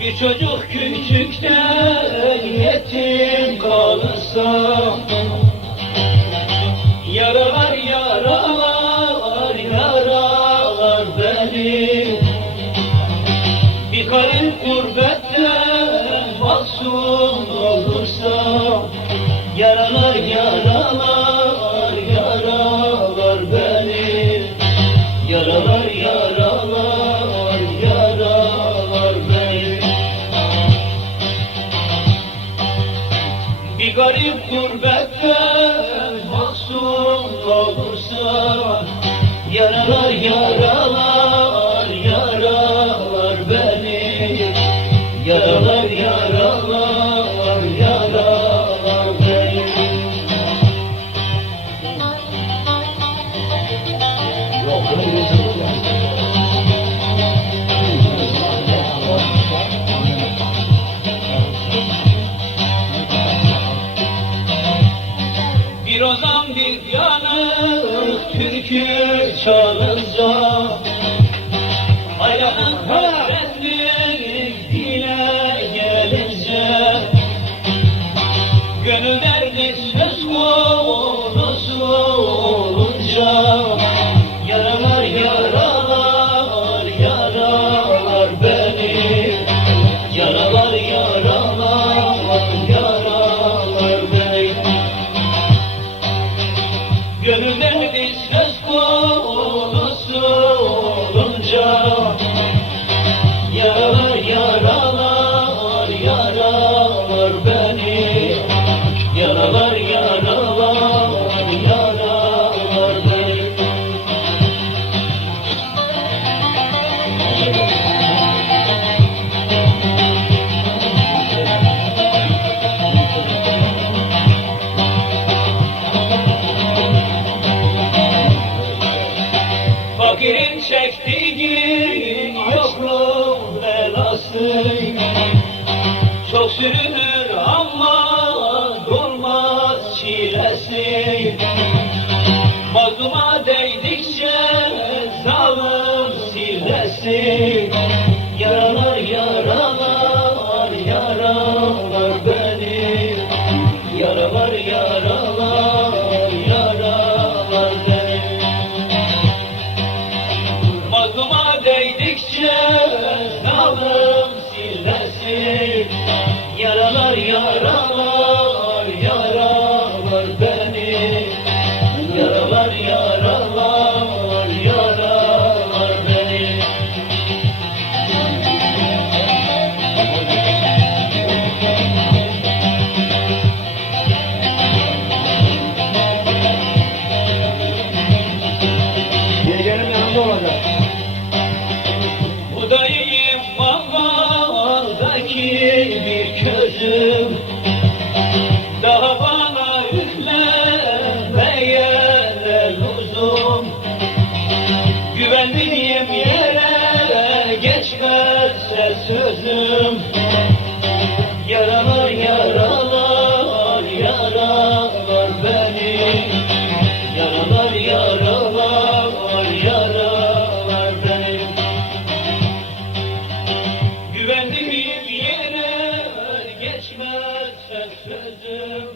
Bir çocuk küçükten yetim kalırsa, yaralar yaralar yaralar beni. Bir karın gurbetten mahzun olursa, yaralar yaralar yaralar beni. Yaralar yaralar yaralar beni. Bir garip gurbetten mahzun olursa, yaralar yaralar yaralar beni. Yaralar yaralar yaralar beni. Bir ozan bir yanık türkü çalınca, ayağın hasretlik dile gelince, gönül derdi söz konusu olunca, yaralar yaralar yaralar beni. Yaralar yaralar yaralar beni. Gönül derdi söz konusu olunca, yaralar yaralar yaralar beni. Yaralar yaralar yaralar beni. Fakirin çektiği yokluk belası, çok sürünür ama durmaz çilesi. Mazluma değdikçe zalim sillesi, yaralar yaralar yaralar beni. Yaralar yaralar yaralar beni. Mazluma değdikçe zalim sillesi, yaralar yaralar yaralar beni. Yaralar yaralar yaralar beni. Yeğenim yanımda olacak. Budayım mangaldaki bir közüm, daha bana üflemeye lüzum. Güvendiğim yere geçmezse sözüm, yaralar yaralar yaralar beni. Yaralar yaralar yaralar beni. Güvendiğim yere geçmezse sözüm,